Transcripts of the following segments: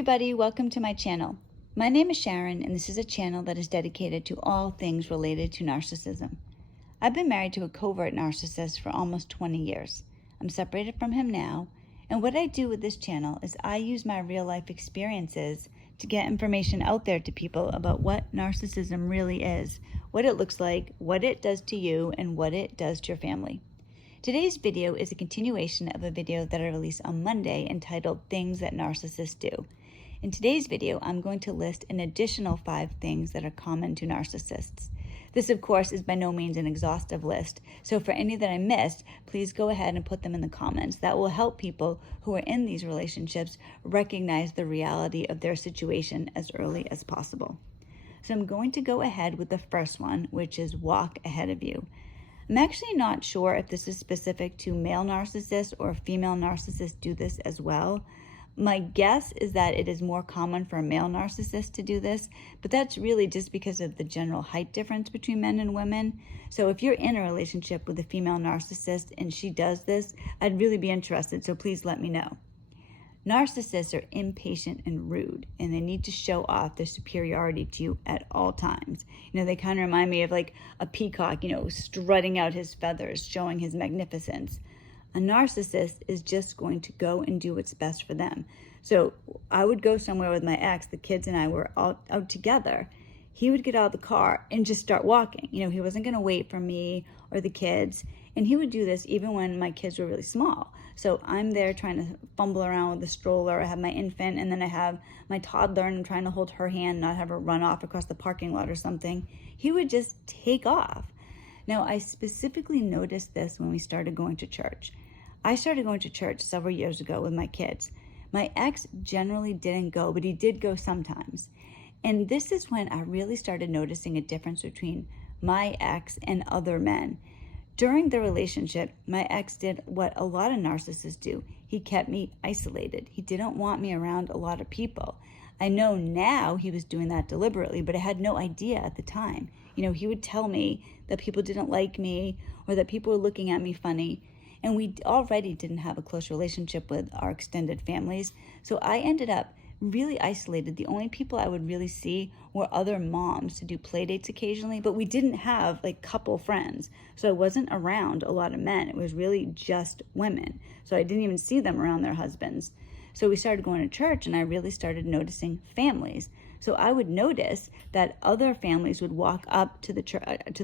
everybody, welcome to my channel. My name is Sharon and this is a channel that is dedicated to all things related to narcissism. I've been married to a covert narcissist for almost 20 years. I'm separated from him now, and what I do with this channel is I use my real life experiences to get information out there to people about what narcissism really is, what it looks like, what it does to you, and what it does to your family. Today's video is a continuation of a video that I released on Monday entitled Things That Narcissists Do. In today's video, I'm going to list an additional 5 things that are common to narcissists. This, of course, is by no means an exhaustive list, so for any that I missed, please go ahead and put them in the comments. That will help people who are in these relationships recognize the reality of their situation as early as possible. So I'm going to go ahead with the first one, which is walk ahead of you. I'm actually not sure if this is specific to male narcissists or female narcissists do this as well. My guess is that it is more common for a male narcissist to do this, but that's really just because of the general height difference between men and women. So if you're in a relationship with a female narcissist and she does this, I'd really be interested, so please let me know. Narcissists are impatient and rude, and they need to show off their superiority to you at all times. They kind of remind me of like a peacock, strutting out his feathers, showing his magnificence. A narcissist is just going to go and do what's best for them. So I would go somewhere with my ex, the kids and I were out together. He would get out of the car and just start walking. He wasn't going to wait for me or the kids. And he would do this even when my kids were really small. So I'm there trying to fumble around with the stroller. I have my infant and then I have my toddler and I'm trying to hold her hand, not have her run off across the parking lot or something. He would just take off. Now, I specifically noticed this when we started going to church. I started going to church several years ago with my kids. My ex generally didn't go, but he did go sometimes. And this is when I really started noticing a difference between my ex and other men. During the relationship, my ex did what a lot of narcissists do. He kept me isolated. He didn't want me around a lot of people. I know now he was doing that deliberately, but I had no idea at the time. He would tell me that people didn't like me or that people were looking at me funny. And we already didn't have a close relationship with our extended families. So I ended up really isolated. The only people I would really see were other moms to do play dates occasionally, but we didn't have like couple friends. So I wasn't around a lot of men. It was really just women. So I didn't even see them around their husbands. So we started going to church and I really started noticing families. So I would notice that other families would walk up to the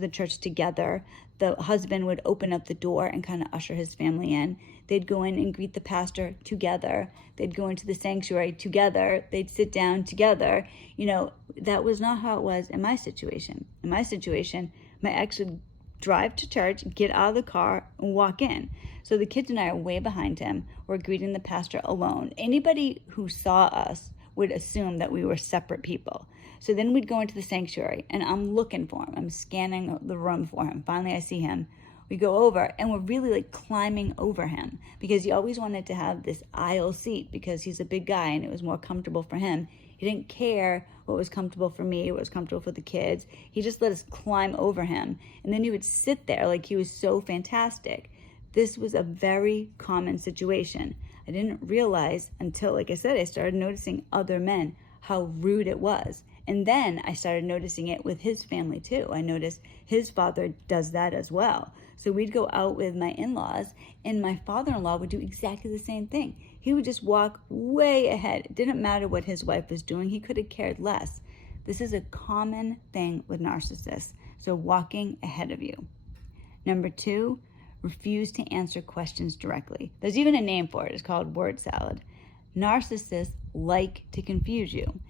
church together. The husband would open up the door and kind of usher his family in. They'd go in and greet the pastor together. They'd go into the sanctuary together. They'd sit down together. That was not how it was in my situation. In my situation, my ex would drive to church, get out of the car, and walk in. So the kids and I are way behind him. We're greeting the pastor alone. Anybody who saw us would assume that we were separate people. So then we'd go into the sanctuary and I'm looking for him. I'm scanning the room for him. Finally, I see him. We go over and we're really like climbing over him because he always wanted to have this aisle seat because he's a big guy and it was more comfortable for him. He didn't care what was comfortable for me, what was comfortable for the kids. He just let us climb over him. And then he would sit there like he was so fantastic. This was a very common situation. I didn't realize until, like I said, I started noticing other men, how rude it was. And then I started noticing it with his family too. I noticed his father does that as well. So we'd go out with my in-laws and my father-in-law would do exactly the same thing. He would just walk way ahead. It didn't matter what his wife was doing. He could have cared less. This is a common thing with narcissists. So walking ahead of you. Number 2, refuse to answer questions directly. There's even a name for it. It's called word salad. Narcissists like to confuse you.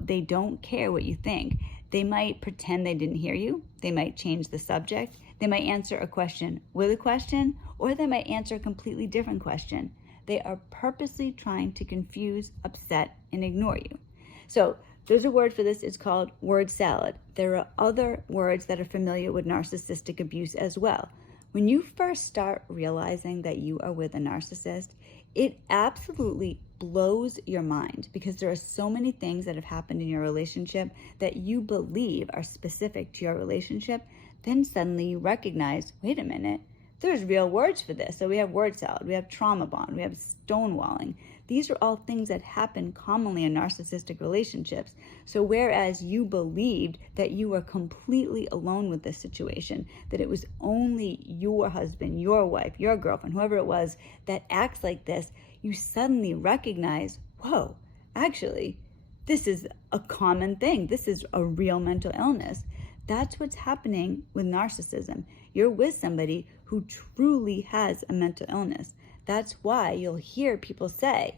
They don't care what you think. They might pretend they didn't hear you. They might change the subject. They might answer a question with a question, or they might answer a completely different question. They are purposely trying to confuse, upset, and ignore you. So there's a word for this. It's called word salad. There are other words that are familiar with narcissistic abuse as well. When you first start realizing that you are with a narcissist, it absolutely blows your mind because there are so many things that have happened in your relationship that you believe are specific to your relationship. Then suddenly you recognize, wait a minute, there's real words for this. So we have word salad, we have trauma bond, we have stonewalling. These are all things that happen commonly in narcissistic relationships. So whereas you believed that you were completely alone with this situation, that it was only your husband, your wife, your girlfriend, whoever it was that acts like this, you suddenly recognize, whoa, actually, this is a common thing. This is a real mental illness. That's what's happening with narcissism. You're with somebody who truly has a mental illness. That's why you'll hear people say,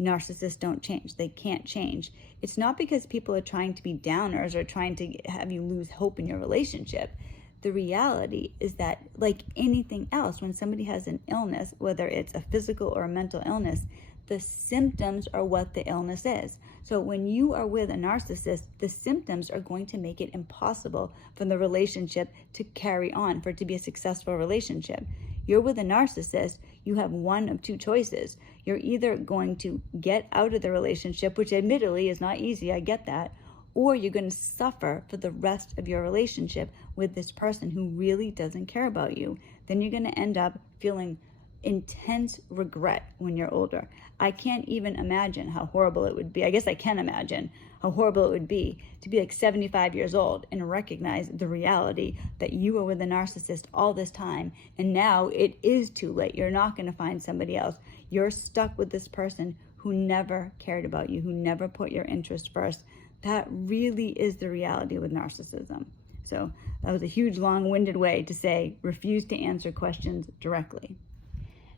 narcissists don't change. They can't change. It's not because people are trying to be downers or trying to have you lose hope in your relationship. The reality is that, like anything else, when somebody has an illness, whether it's a physical or a mental illness, the symptoms are what the illness is. So when you are with a narcissist, the symptoms are going to make it impossible for the relationship to carry on, for it to be a successful relationship. You're with a narcissist, you have one of two choices. You're either going to get out of the relationship, which admittedly is not easy, I get that, or you're going to suffer for the rest of your relationship with this person who really doesn't care about you. Then you're going to end up feeling intense regret when you're older. I can't even imagine how horrible it would be. I guess I can imagine how horrible it would be to be like 75 years old and recognize the reality that you were with a narcissist all this time, and now it is too late. You're not going to find somebody else. You're stuck with this person who never cared about you, who never put your interest first. That really is the reality with narcissism. So that was a huge, long-winded way to say refuse to answer questions directly.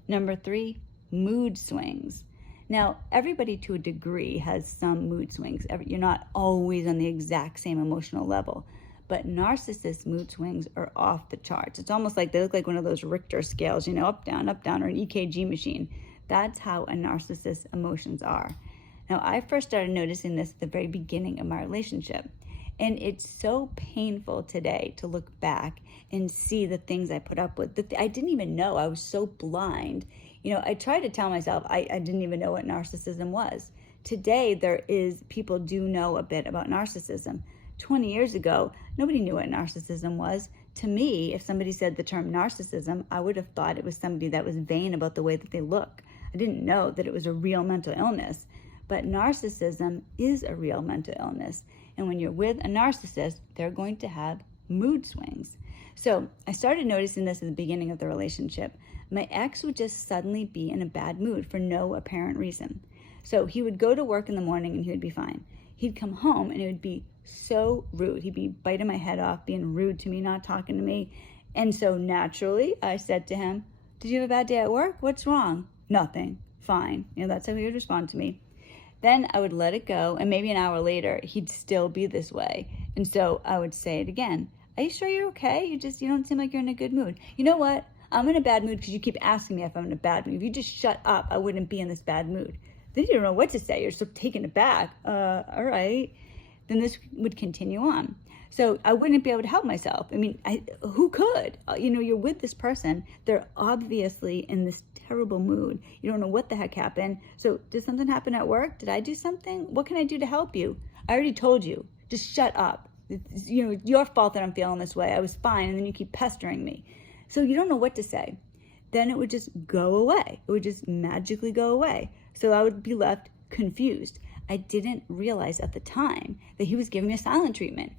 Number 3, mood swings. Now, everybody to a degree has some mood swings. You're not always on the exact same emotional level, but narcissist mood swings are off the charts. It's almost like they look like one of those Richter scales, up, down, or an EKG machine. That's how a narcissist's emotions are. Now, I first started noticing this at the very beginning of my relationship. And it's so painful today to look back and see the things I put up with. I didn't even know. I was so blind. I tried to tell myself I didn't even know what narcissism was. Today, people do know a bit about narcissism. 20 years ago, nobody knew what narcissism was. To me, if somebody said the term narcissism, I would have thought it was somebody that was vain about the way that they look. I didn't know that it was a real mental illness. But narcissism is a real mental illness. And when you're with a narcissist, they're going to have mood swings. So I started noticing this at the beginning of the relationship. My ex would just suddenly be in a bad mood for no apparent reason. So he would go to work in the morning and he would be fine. He'd come home and it would be so rude. He'd be biting my head off, being rude to me, not talking to me. And so naturally, I said to him, "Did you have a bad day at work? What's wrong?" "Nothing. Fine." That's how he would respond to me. Then I would let it go, and maybe an hour later, he'd still be this way. And so I would say it again. "Are you sure you're okay? You don't seem like you're in a good mood." "You know what? I'm in a bad mood because you keep asking me if I'm in a bad mood. If you just shut up, I wouldn't be in this bad mood." Then you don't know what to say. You're so taken aback. All right. Then this would continue on. So I wouldn't be able to help myself. Who could? You're with this person. They're obviously in this terrible mood. You don't know what the heck happened. So did something happen at work? Did I do something? What can I do to help you? I already told you. Just shut up. It's your fault that I'm feeling this way. I was fine, and then you keep pestering me. So you don't know what to say. Then it would just go away. It would just magically go away. So I would be left confused. I didn't realize at the time that he was giving me a silent treatment.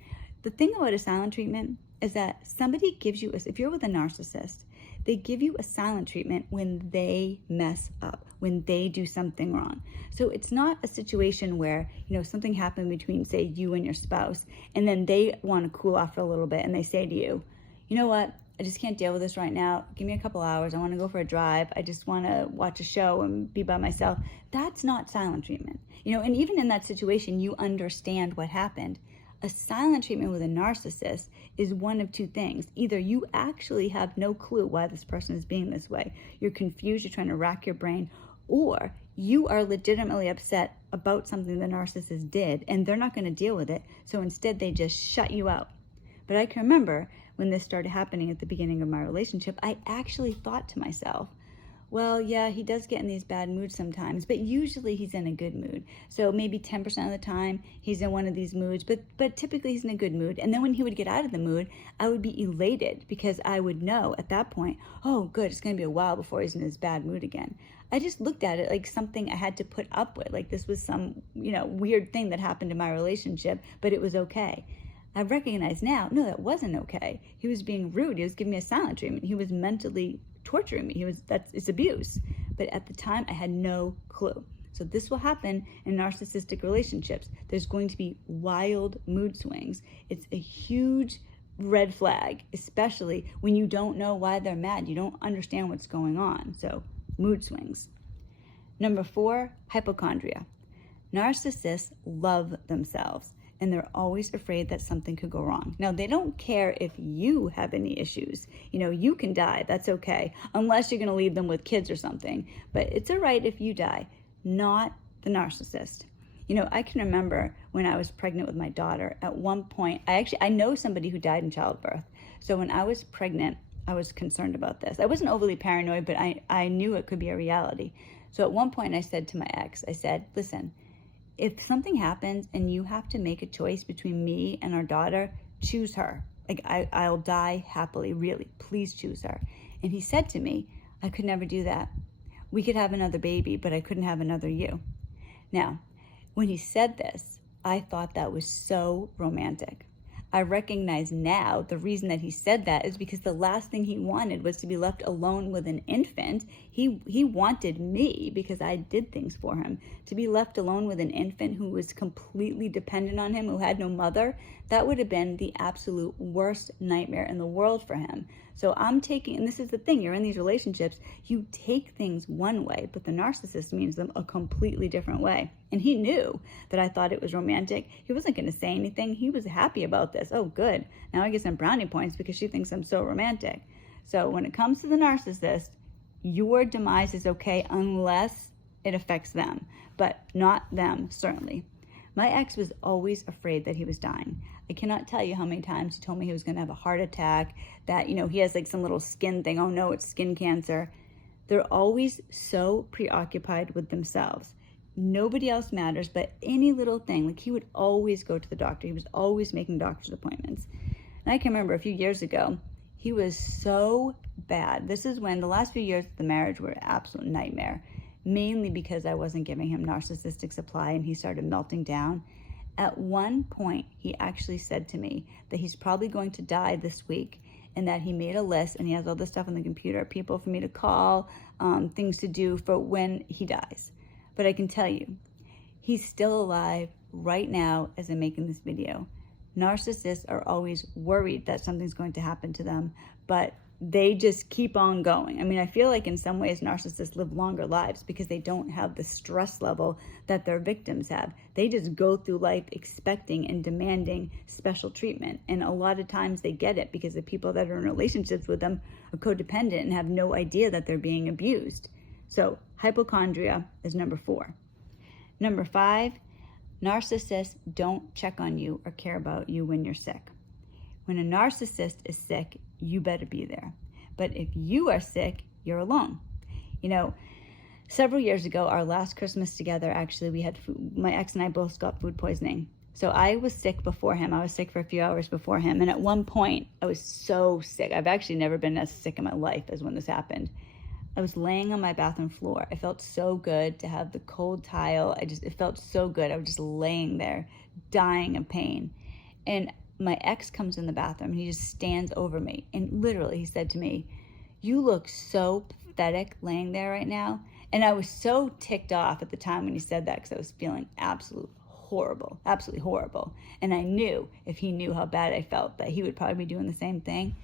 The thing about a silent treatment is that somebody gives you, if you're with a narcissist, they give you a silent treatment when they mess up, when they do something wrong. So it's not a situation where, something happened between, say, you and your spouse, and then they want to cool off for a little bit, and they say to you, "You know what? I just can't deal with this right now. Give me a couple hours. I want to go for a drive. I just want to watch a show and be by myself." That's not silent treatment. And even in that situation, you understand what happened. A silent treatment with a narcissist is one of two things. Either you actually have no clue why this person is being this way. You're confused. You're trying to rack your brain. Or you are legitimately upset about something the narcissist did, and they're not going to deal with it. So instead, they just shut you out. But I can remember when this started happening at the beginning of my relationship, I actually thought to myself, well, yeah, he does get in these bad moods sometimes, but usually he's in a good mood. So maybe 10% of the time he's in one of these moods, but typically he's in a good mood. And then when he would get out of the mood, I would be elated because I would know at that point, oh, good, it's going to be a while before he's in his bad mood again. I just looked at it like something I had to put up with, like this was some, weird thing that happened in my relationship, but it was okay. I recognize now, no, that wasn't okay. He was being rude. He was giving me a silent treatment. He was mentally torturing me. It's abuse. But at the time, I had no clue. So this will happen in narcissistic relationships. There's going to be wild mood swings. It's a huge red flag, especially when you don't know why they're mad. You don't understand what's going on. So mood swings. Number 4, hypochondria. Narcissists love themselves, and they're always afraid that something could go wrong. Now, they don't care if you have any issues. You can die. That's okay, unless you're going to leave them with kids or something. But it's all right if you die, not the narcissist. I can remember when I was pregnant with my daughter, at one point, I know somebody who died in childbirth. So when I was pregnant, I was concerned about this. I wasn't overly paranoid, but I knew it could be a reality. So at one point I said to my ex, I said, listen, if something happens and you have to make a choice between me and our daughter, choose her. Like, I'll die happily, really. Please choose her. And he said to me, I could never do that. We could have another baby, but I couldn't have another you. Now, when he said this, I thought that was so romantic. I recognize now the reason that he said that is because the last thing he wanted was to be left alone with an infant. He wanted me, because I did things for him, to be left alone with an infant who was completely dependent on him, who had no mother. That would have been the absolute worst nightmare in the world for him. So I'm taking, and this is the thing, you're in these relationships, you take things one way, but the narcissist means them a completely different way. And he knew that I thought it was romantic. He wasn't going to say anything. He was happy about this. Oh, good. Now I get some brownie points because she thinks I'm so romantic. So when it comes to the narcissist, your demise is okay unless it affects them, but not them, certainly. My ex was always afraid that he was dying. I cannot tell you how many times he told me he was going to have a heart attack, that, he has like some little skin thing. Oh no, it's skin cancer. They're always so preoccupied with themselves. Nobody else matters, but any little thing, like he would always go to the doctor. He was always making doctor's appointments. And I can remember a few years ago, he was so bad. This is when the last few years of the marriage were an absolute nightmare, mainly because I wasn't giving him narcissistic supply and he started melting down. At one point, he actually said to me that he's probably going to die this week, and that he made a list and he has all this stuff on the computer, people for me to call, things to do for when he dies. But I can tell you, he's still alive right now as I'm making this video. Narcissists are always worried that something's going to happen to them, but they just keep on going. I mean, I feel like in some ways narcissists live longer lives because they don't have the stress level that their victims have. They just go through life expecting and demanding special treatment. And a lot of times they get it because the people that are in relationships with them are codependent and have no idea that they're being abused. So hypochondria is number 4. Number 5, narcissists don't check on you or care about you when you're sick. When a narcissist is sick, you better be there. But if you are sick, you're alone. Several years ago, our last Christmas together, actually, we had food. My ex and I both got food poisoning. So I was sick before him. I was sick for a few hours before him. And at one point, I was so sick. I've actually never been as sick in my life as when this happened. I was laying on my bathroom floor. I felt so good to have the cold tile. It felt so good. I was just laying there, dying of pain. And my ex comes in the bathroom and he just stands over me. And literally he said to me, "You look so pathetic laying there right now." And I was so ticked off at the time when he said that because I was feeling absolutely horrible. And I knew if he knew how bad I felt that he would probably be doing the same thing.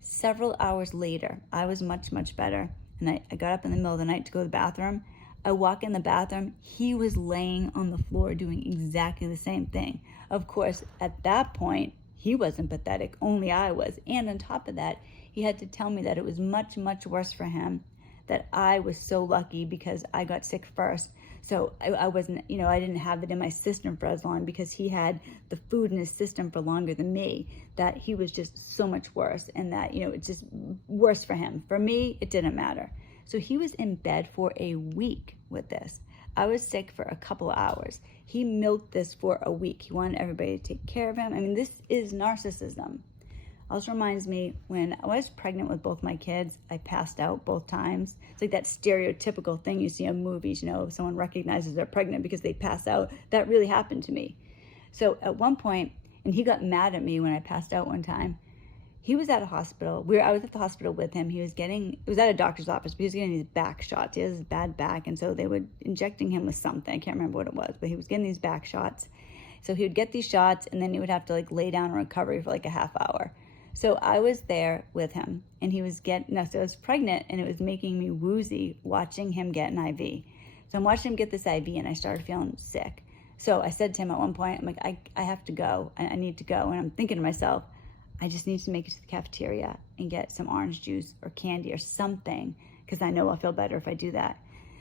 Several hours later, I was much, much better. And I got up in the middle of the night to go to the bathroom. I walk in the bathroom, he was laying on the floor doing exactly the same thing. Of course, at that point, he wasn't pathetic, only I was. And on top of that, he had to tell me that it was much, much worse for him, that I was so lucky because I got sick first. So I wasn't, I didn't have it in my system for as long because he had the food in his system for longer than me, that he was just so much worse and that, it's just worse for him. For me, it didn't matter. So he was in bed for a week with this. I was sick for a couple of hours. He milked this for a week. He wanted everybody to take care of him. I mean, this is narcissism. Also reminds me when I was pregnant with both my kids, I passed out both times. It's like that stereotypical thing you see in movies, you know, if someone recognizes they're pregnant because they pass out. That really happened to me. So at one point, and he got mad at me when I passed out one time, he was at a hospital. I was at the hospital with him. It was at a doctor's office, but he was getting these back shots. He has this bad back, and so they were injecting him with something. I can't remember what it was, but he was getting these back shots. So he would get these shots, and then he would have to like lay down in recovery for like a half hour. So I was there with him, and so I was pregnant, and it was making me woozy watching him get an IV. So I'm watching him get this IV, and I started feeling sick. So I said to him at one point, I'm like, I have to go. I need to go. And I'm thinking to myself, I just need to make it to the cafeteria and get some orange juice or candy or something, because I know I'll feel better if I do that.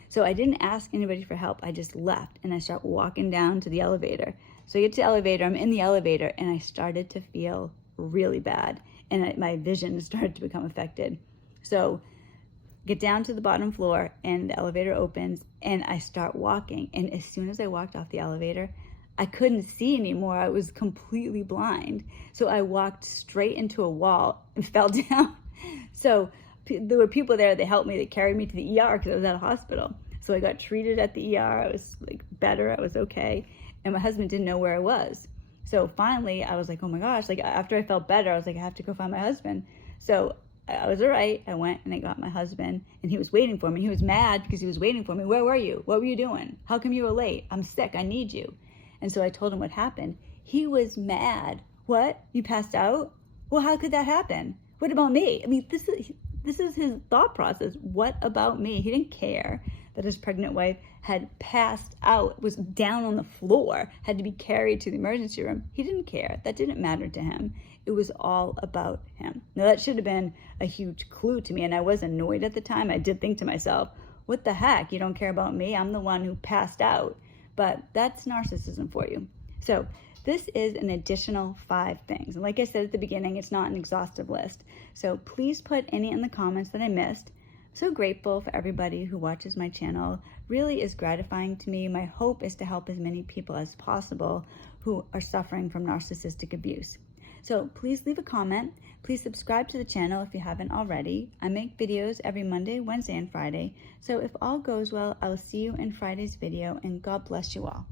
So I didn't ask anybody for help. I just left, and I start walking down to the elevator. So I get to the elevator. I'm in the elevator, and I started to feel really bad, and my vision started to become affected. So get down to the bottom floor, and the elevator opens, and I start walking. And as soon as I walked off the elevator, I couldn't see anymore. I was completely blind. So I walked straight into a wall and fell down. So there were people there. They helped me. They carried me to the ER because I was at a hospital. So I got treated at the ER. I was like better. I was okay. And my husband didn't know where I was. So finally, I was like, oh my gosh, like after I felt better, I was like, I have to go find my husband. So I was all right. I went and I got my husband, and he was waiting for me. He was mad because he was waiting for me. Where were you? What were you doing? How come you were late? I'm sick. I need you. And so I told him what happened. He was mad. What? You passed out? Well, how could that happen? What about me? I mean, this is his thought process. What about me? He didn't care that his pregnant wife had passed out, was down on the floor, had to be carried to the emergency room. He didn't care. That didn't matter to him. It was all about him. Now, that should have been a huge clue to me, and I was annoyed at the time. I did think to myself, what the heck? You don't care about me? I'm the one who passed out. But that's narcissism for you. So this is an additional 5 things. And like I said at the beginning, it's not an exhaustive list. So please put any in the comments that I missed. I'm so grateful for everybody who watches my channel. Really is gratifying to me. My hope is to help as many people as possible who are suffering from narcissistic abuse. So please leave a comment. Please subscribe to the channel if you haven't already. I make videos every Monday, Wednesday, and Friday. So if all goes well, I'll see you in Friday's video, and God bless you all.